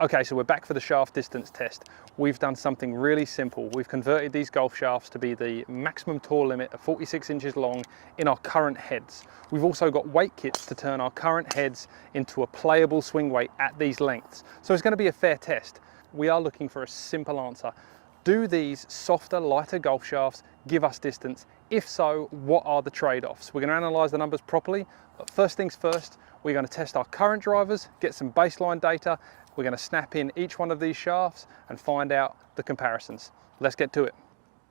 Okay, so we're back for the shaft distance test. We've done something really simple. We've converted these golf shafts to be the maximum tour limit of 46 inches long in our current heads. We've also got weight kits to turn our current heads into a playable swing weight at these lengths. So it's going to be a fair test. We are looking for a simple answer. Do these softer, lighter golf shafts give us distance? If so, what are the trade-offs? We're going to analyze the numbers properly, but first things first, we're going to test our current drivers, get some baseline data. We're going to snap in each one of these shafts and find out the comparisons. Let's get to it.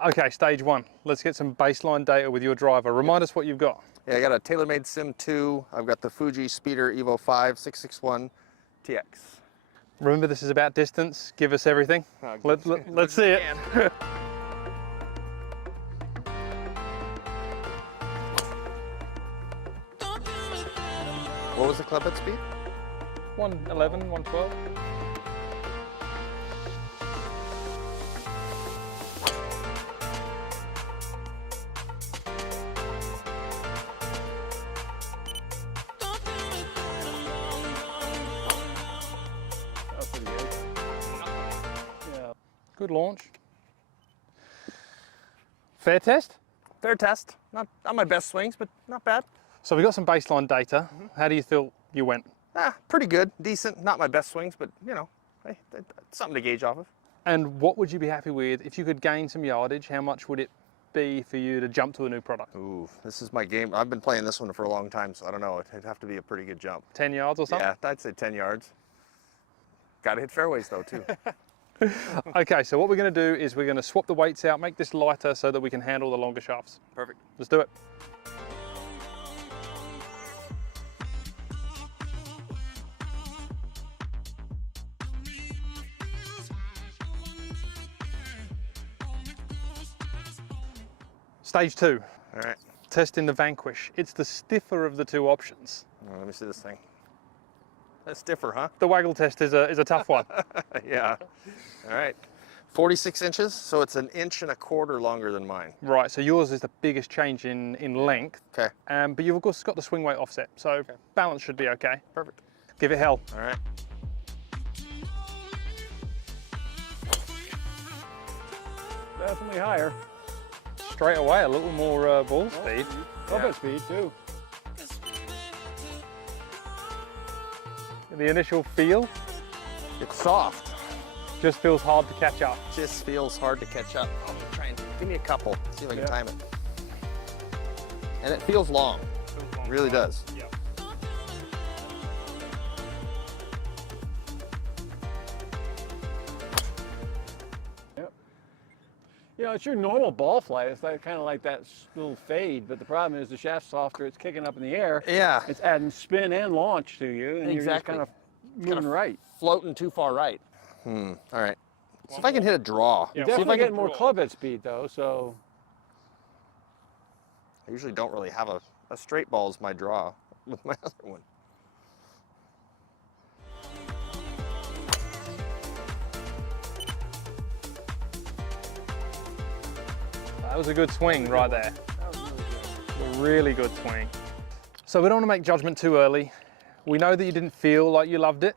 Okay, stage one. Let's get some baseline data with your driver. Remind us what you've got. Yeah, I got a TaylorMade Sim 2. I've got the Fuji Speeder Evo 5 661 TX. Remember, this is about distance. Give us everything. Let's see it. What was the club head speed? 111, 112. That's pretty good. Yeah. Good launch. Fair test? Fair test. Not my best swings, but not bad. So we got some baseline data. How do you feel you went? Pretty good, decent. Not my best swings, but you know, hey, something to gauge off of. And what would you be happy with if you could gain some yardage? How much would it be for you to jump to a new product? Ooh, this is my game. I've been playing this one for a long time, so I don't know. It'd have to be a pretty good jump. 10 yards or something? Yeah, I'd say 10 yards. Got to hit fairways though, too. Okay, so what we're going to do is we're going to swap the weights out, make this lighter so that we can handle the longer shafts. Perfect. Let's do it. Stage two. All right. Testing the Vanquish. It's the stiffer of the two options. Let me see this thing. That's stiffer, huh? The waggle test is a tough one. Yeah. All right. 46 inches, so it's 1.25 inches longer than mine. Right, so yours is the biggest change in length. Okay. But you've of course got the swing weight offset, so balance should be okay. Perfect. Give it hell. All right. Definitely higher. Straight away, a little more ball speed. Club head speed too. The initial feel It's soft. just feels hard to catch up. Just feels hard to catch up. I'll try and give me a couple. See if I can time it. And it feels long. It really does. Yeah. You know, it's your normal ball flight. It's like, kind of like that little fade, but the problem is the shaft's softer. It's kicking up in the air. Yeah. It's adding spin and launch to you, and you're just Exactly. kind of moving right. Floating too far right. All right. See if I can hit a draw. Yeah. You're See if definitely I can. getting more club head speed though, so. I usually don't really have a straight ball as my draw with my other one. That was a good swing right there. That was really good. A really good swing. So we don't want to make judgment too early. We know that you didn't feel like you loved it.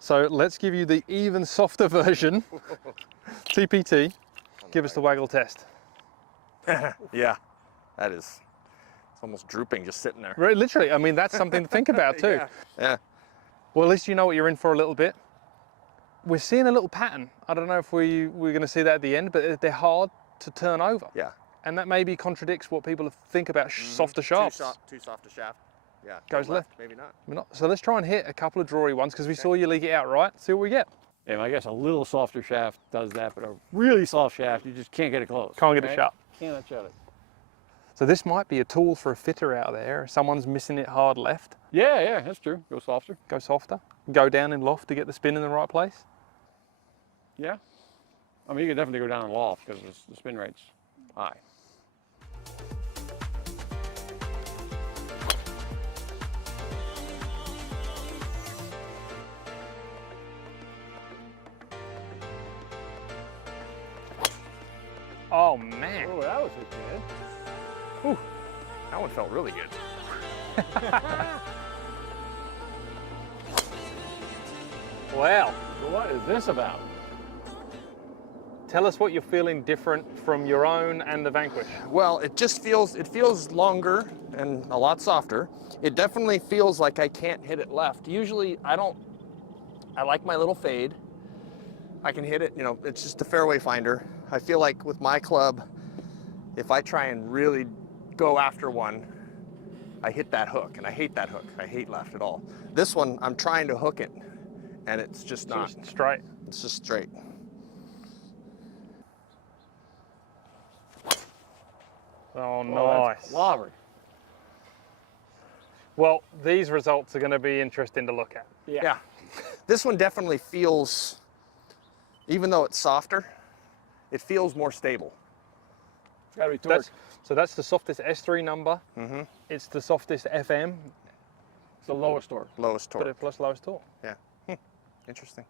So let's give you the even softer version. TPT. Give us the waggle test. Yeah, that is. It's almost drooping just sitting there. Right, literally, I mean, that's something to think about too. Yeah. Well, at least you know what you're in for a little bit. We're seeing a little pattern. I don't know if we're going to see that at the end, but they're hard to turn over. Yeah. And that maybe contradicts what people think about softer shafts. Too soft a shaft. Yeah. Goes left. Maybe not. We're not. So let's try and hit a couple of drawy ones because we saw you leak it out right. See what we get. Yeah, I guess a little softer shaft does that, but a really soft shaft, you just can't get it close. Can't get it right? shut. Cannot shut it. So this might be a tool for a fitter out there. Someone's missing it hard left. Yeah, that's true. Go softer. Go softer. Go down in loft to get the spin in the right place. Yeah. I mean, you can definitely go down in loft because the spin rate's high. Oh man. Oh, that was good. Whew. That one felt really good. Well, What is this about? Tell us what you're feeling different from your own and the Vanquish. Well, it feels longer and a lot softer. It definitely feels like I can't hit it left. Usually I like my little fade. I can hit it, you know, it's just a fairway finder. I feel like with my club, if I try and really go after one, I hit that hook, and I hate that hook. I hate left at all. This one, I'm trying to hook it, and it's just not. Just straight. It's just straight. Oh, Oh, nice. that's clobbered. Well, these results are going to be interesting to look at. Yeah. This one definitely feels, even though it's softer, it feels more stable. It's got to be torque. So that's the softest S3 number. Mm-hmm. It's the softest FM, It's the lowest torque. Lowest torque. but plus lowest torque. Yeah. Interesting.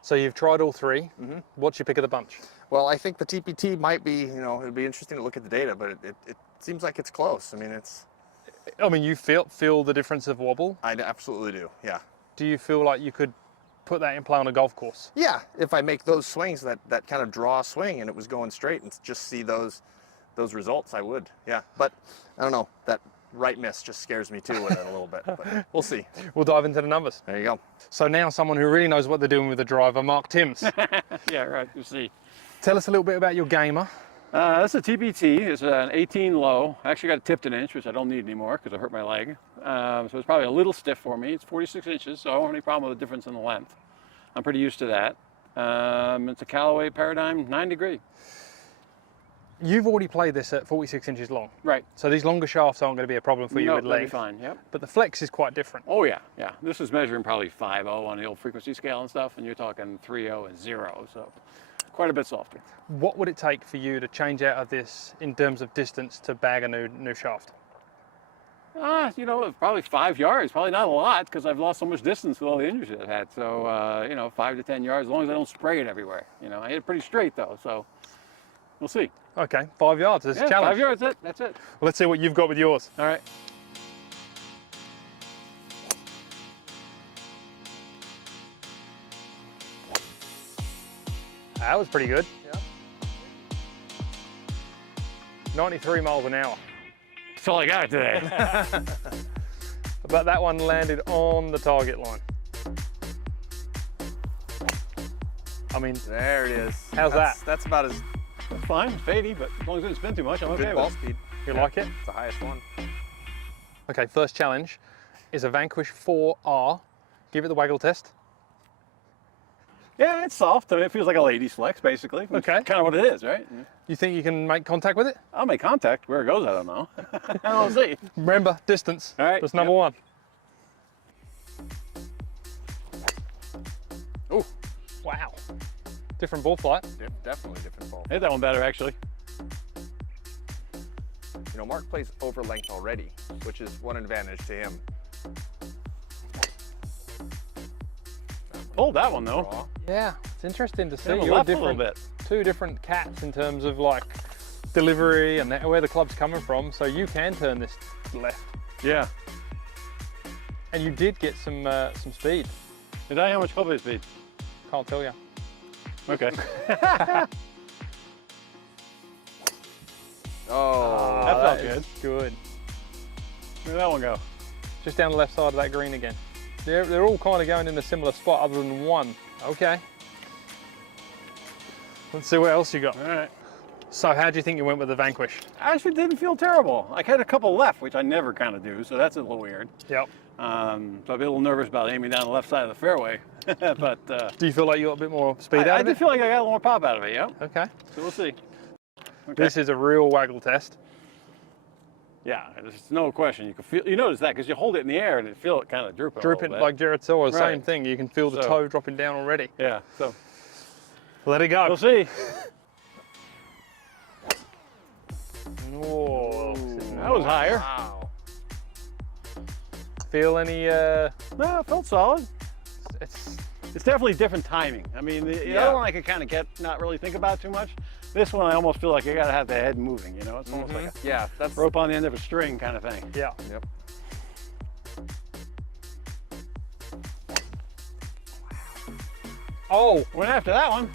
So you've tried all three. Mm-hmm. What's your pick of the bunch? Well, I think the TPT might be, you know, it'd be interesting to look at the data, but it seems like it's close. I mean, I mean, you feel the difference of wobble. I absolutely do. Yeah. Do you feel like you could put that in play on a golf course? Yeah. If I make those swings, that kind of draw swing, and it was going straight, and just see those results, I would. Yeah. But I don't know. That right miss just scares me too with it a little bit. But we'll see. We'll dive into the numbers. There you go. So now someone who really knows what they're doing with the driver, Mark Timms. Yeah, right. You see. Tell us a little bit about your gamer. That's a TPT. It's an 18 low. I actually got it tipped an inch, which I don't need anymore because I hurt my leg. So it's probably a little stiff for me. It's 46 inches, so I don't have any problem with the difference in the length. I'm pretty used to that. It's a Callaway Paradigm 9-degree. You've already played this at 46 inches long. Right. So these longer shafts aren't going to be a problem for you No, with that'd be length. fine. Yep. But the flex is quite different. Oh yeah, yeah. This is measuring probably 5.0 on the old frequency scale and stuff, and you're talking 3.0 and 0, so quite a bit softer. What would it take for you to change out of this in terms of distance to bag a new shaft? You know, probably 5 yards. Probably not a lot because I've lost so much distance with all the injuries I've had. So, you know, 5 to 10 yards, as long as I don't spray it everywhere. You know, I hit it pretty straight though, so we'll see. Okay, 5 yards. That's Yeah, a challenge. 5 yards. That's it. Well, let's see what you've got with yours. All right. That was pretty good. Yeah. 93 miles an hour. That's all I got today. But that one landed on the target line. I mean, There it is. How's that? That's about as That's fine. Fadey, but as long as it didn't spin too much, I'm okay good with ball it. speed. you like it? It's the highest one. Okay, first challenge is a Vanquish 4R. Give it the waggle test. Yeah, it's soft. I mean, it feels like a lady's flex, basically. Which Okay. is kind of what it is, right? You think you can make contact with it? I'll make contact. Where it goes, I don't know. I'll see. Remember, distance. All right, That's number yep. one. Ooh, Wow. Different ball flight. definitely different ball. Hit that one better, actually. You know, Mark plays over length already, which is one advantage to him. Pulled that one, though. Raw. Yeah, it's interesting to see. Yeah, You're left a little different, bit. two different cats in terms of like delivery and where the club's coming from. So you can turn this left, Yeah. and you did get some speed. Did I? How much club is speed? Can't tell you. Okay. Oh, That felt is good. Where'd that one go? Just down the left side of that green again. They're all kind of going in a similar spot other than one. Okay. Let's see what else you got. All right. So how do you think you went with the Vanquish? I actually didn't feel terrible. I had a couple left, which I never kind of do, so that's a little weird. Yep. So I'd be a little nervous about aiming down the left side of the fairway. But Do you feel like you got a bit more speed out I of did it? feel like I got a little more pop out of it, yeah. Okay. So we'll see. Okay. This is a real waggle test. Yeah, there's no question. You can feel, you notice that because you hold it in the air and you feel it kind of drooping. Drooping a little like Jared Silver, same Right. thing. You can feel the So- toe dropping down already. bit. Yeah. So Let it go. we'll see. Whoa. That was higher. Wow. Feel any? No, it felt solid. It's It's definitely different timing. I mean, the Yeah. other one I could kind of not really think about too much. This one I almost feel like I gotta have the head moving. You know, it's almost like Yeah, that's a rope on the end of a string kind of thing. yeah. Yep. Oh, Went after that one.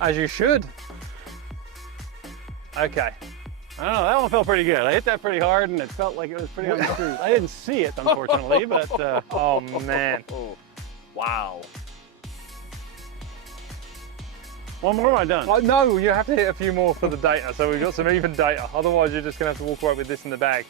as you should. Okay. I don't know, that one felt pretty good. I hit that pretty hard and it felt like it was pretty unscrewed. I didn't see it, unfortunately, but Oh man. Wow. one more, am I done? Oh, no, you have to hit a few more for the data, so we've got some even data. Otherwise, you're just going to have to walk away with this in the bag.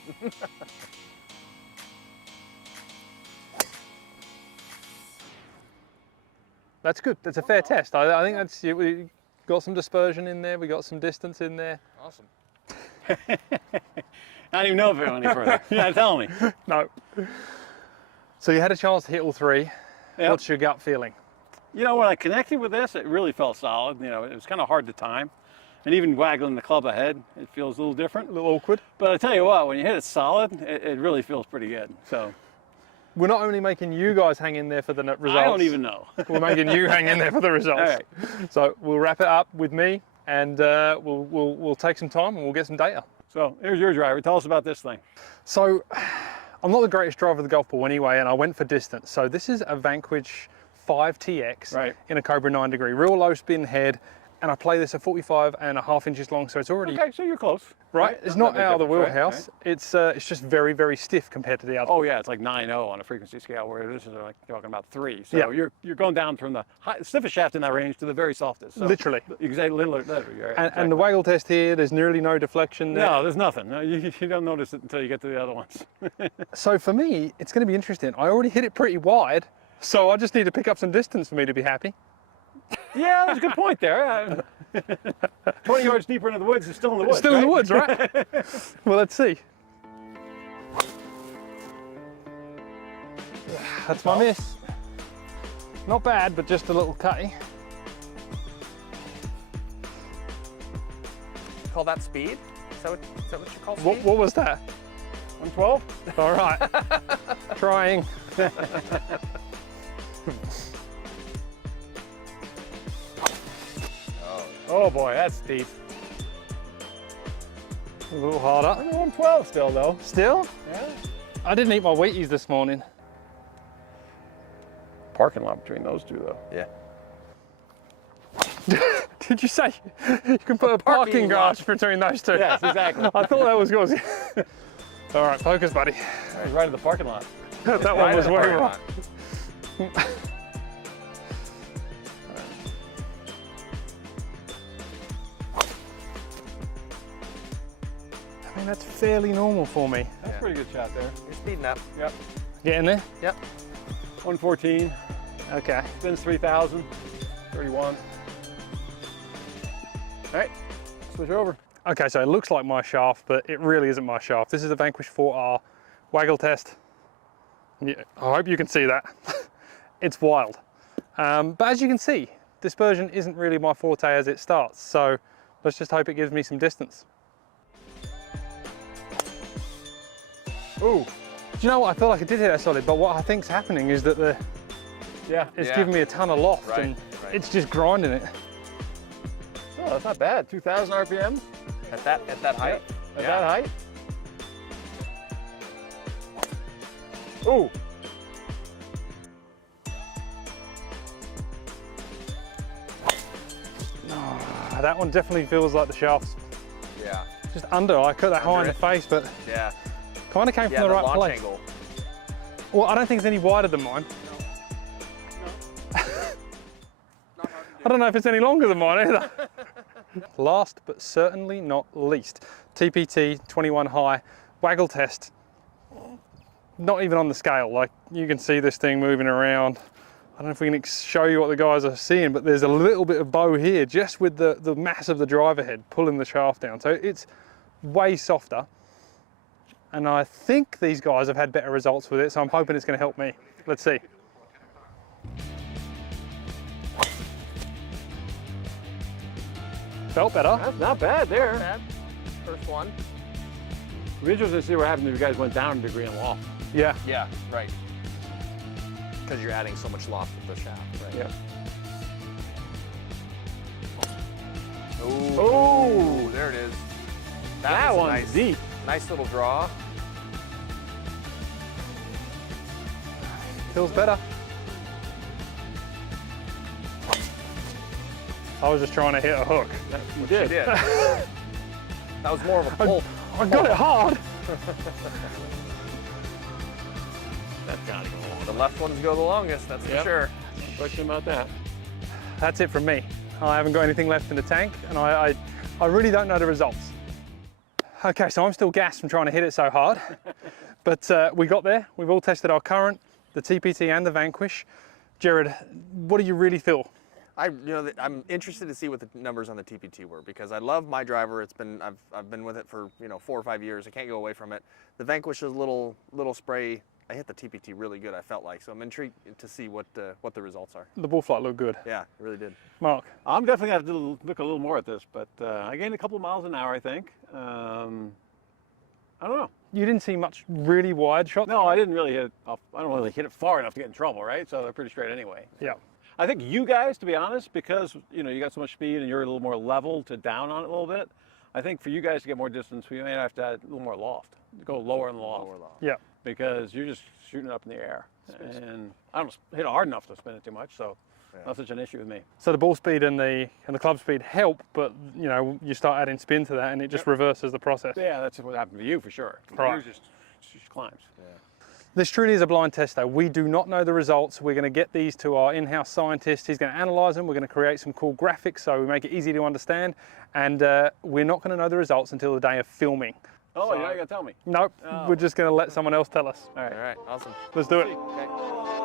That's good. That's a fair test. I think that's we got some dispersion in there. We got some distance in there. Awesome. I don't even know if it went any further. Yeah, tell me. No. So you had a chance to hit all three. Yep. What's your gut feeling? You know, when I connected with this, it really felt solid. You know, it was kind of hard to time. And even waggling the club ahead, it feels a little different. A little awkward. But I tell you what, when you hit it solid, it really feels pretty good. So We're not only making you guys hang in there for the results. I don't even know. We're making you hang in there for the results. All right. So we'll wrap it up with me, and we'll take some time and we'll get some data. So here's your driver. Tell us about this thing. So I'm not the greatest driver of the golf ball anyway, and I went for distance. So this is a Vanquish 5TX Right. in a Cobra 9 degree, real low spin head, and I play this at 45.5 inches long, so it's already Okay, so you're close. right. It's not that big out of the difference, right? wheelhouse. It's just very, very stiff compared to the other. Oh yeah, it's like 9.0 on a frequency scale, where this is like talking about 3. So Yeah. you're going down from the stiffest shaft in that range to the very softest. So Literally. Exactly. Right, And the waggle test here, there's nearly no deflection there. no, there's nothing. No, you don't notice it until you get to the other ones. So for me, it's going to be interesting. I already hit it pretty wide, so I just need to pick up some distance for me to be happy. Yeah, that's a good point there. 20 yards deeper into the woods is still in the woods. Still in the right? woods, right? Well, let's see. That's my miss. Not bad, but just a little cutty. Call that speed? Is that what you call speed? What was that? 112? All right. Trying. Oh boy, that's deep. A little harder. 112 still though. Still? Yeah. I didn't eat my Wheaties this morning. Parking lot between those two though. Yeah. Did you say you can put a parking garage between those two? Yes, exactly. I thought that was yours. All right, focus, buddy. Right in the parking lot. That one was way wrong. I mean, that's fairly normal for me. That's a pretty good shot there. You're speeding up. Yep. Get in there? Yep. 114. Okay. Spins 3,000. 31. All right. Switch over. Okay, so it looks like my shaft, but it really isn't my shaft. This is a Vanquish 4R waggle test. Yeah, I hope you can see that. It's wild. But as you can see, dispersion isn't really my forte as it starts. So let's just hope it gives me some distance. Ooh. Do you know what? I feel like I did hit that solid, but what I think's happening is that it's giving me a ton of loft, Right, and right. it's just grinding it. Oh, that's not bad. 2,000 RPM At that height? at that height. Ooh. That one definitely feels like the shaft's Yeah. just under. I cut that high in Under the it. face, but Yeah. kind of came Yeah, from the right launch place. angle. Well, I don't think it's any wider than mine. I don't know if it's any longer than mine either. Last but certainly not least, TPT 21 high waggle test. Not even on the scale. Like, you can see this thing moving around. I don't know if we can show you what the guys are seeing, but there's a little bit of bow here just with the mass of the driver head pulling the shaft down. So it's way softer. And I think these guys have had better results with it, so I'm hoping it's going to help me. Let's see. Felt better. That's not bad there. Bad. First one. It'd be interesting to see what happens if you guys went down a degree in loft. Yeah. Yeah, right. Because you're adding so much loft with the shaft, right? Yep. Oh, there it is. That was a one's nice, deep. nice little draw. Feels better. I was just trying to hit a hook. You did. Did. That was more of a pull. I got it hard. That's gotta go on. The left ones go the longest, that's for Yep. sure. No question about that. That's it from me. I haven't got anything left in the tank, and I really don't know the results. Okay, so I'm still gassed from trying to hit it so hard, but we got there. We've all tested our current, the TPT and the Vanquish. Jared, what do you really feel? I'm interested to see what the numbers on the TPT were, because I love my driver. I've been with it for 4 or 5 years. I can't go away from it. The Vanquish is a little spray. I hit the TPT really good, I felt like, so I'm intrigued to see what the results are. The bull flight looked good. Yeah, it really did. Mark? I'm definitely gonna have to look a little more at this, but I gained a couple of miles an hour, I think. I don't know. You didn't see much really wide shots? No, I didn't really hit it off. I don't really hit it far enough to get in trouble, right? So they're pretty straight anyway. Yeah. I think you guys, to be honest, because you got so much speed and you're a little more level to down on it a little bit, I think for you guys to get more distance, we may have to add a little more loft, go lower in the loft. Yeah. Because you're just shooting it up in the air. And I don't hit it hard enough to spin it too much, so not such an issue with me. So the ball speed and the club speed help, but you start adding spin to that and it just reverses the process. Yeah, that's what happened to you for sure. Right. Yours just climbs. Yeah. This truly is a blind test though. We do not know the results. We're going to get these to our in-house scientist. He's going to analyze them. We're going to create some cool graphics so we make it easy to understand. And we're not going to know the results until the day of filming. Oh, you're not going to tell me? Nope. Oh. We're just going to let someone else tell us. All right. All right, awesome. Let's do it. Okay.